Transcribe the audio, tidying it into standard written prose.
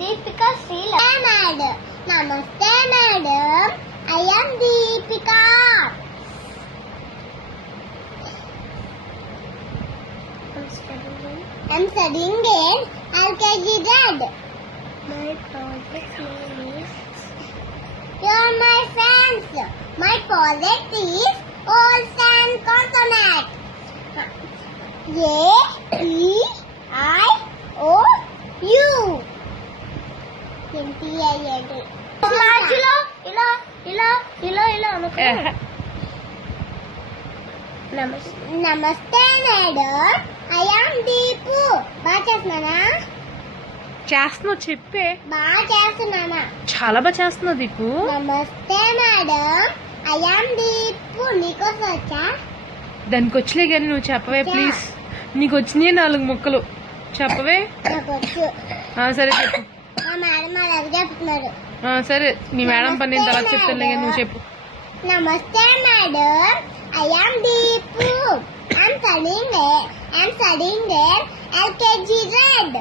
Deepika Srila. Madam. Namaste, madam. I am Deepika. I'm studying in LKG Red. My project name is. You're my friends. My project is all sand consonant. A-E-I-O-U. నమస్తే madam. I am Deepu. బాగా చేస్తున్నానా? చేస్తున్నావు చెప్పే. బాగా చేస్తున్నానా? చాలా బాగా చేస్తున్నావు దీపు. నమస్తే మేడం. I am Deepu. నీకోసం వచ్చా? దానికి వచ్చలే కానీ నువ్వు చెప్పవే ప్లీజ్. నీకు వచ్చినాయి 4 ముక్కలు చెప్పవే. నాకు వచ్చు. సరే చెప్పు. మా మేడం అలాగే చెప్తున్నారు. సరే మీ మేడం పని నేను తర్వాత చెప్తానులే కానీ నువ్వు చెప్పు. నమస్తే madam. I am Deepu. I'm studying there. LKG Red.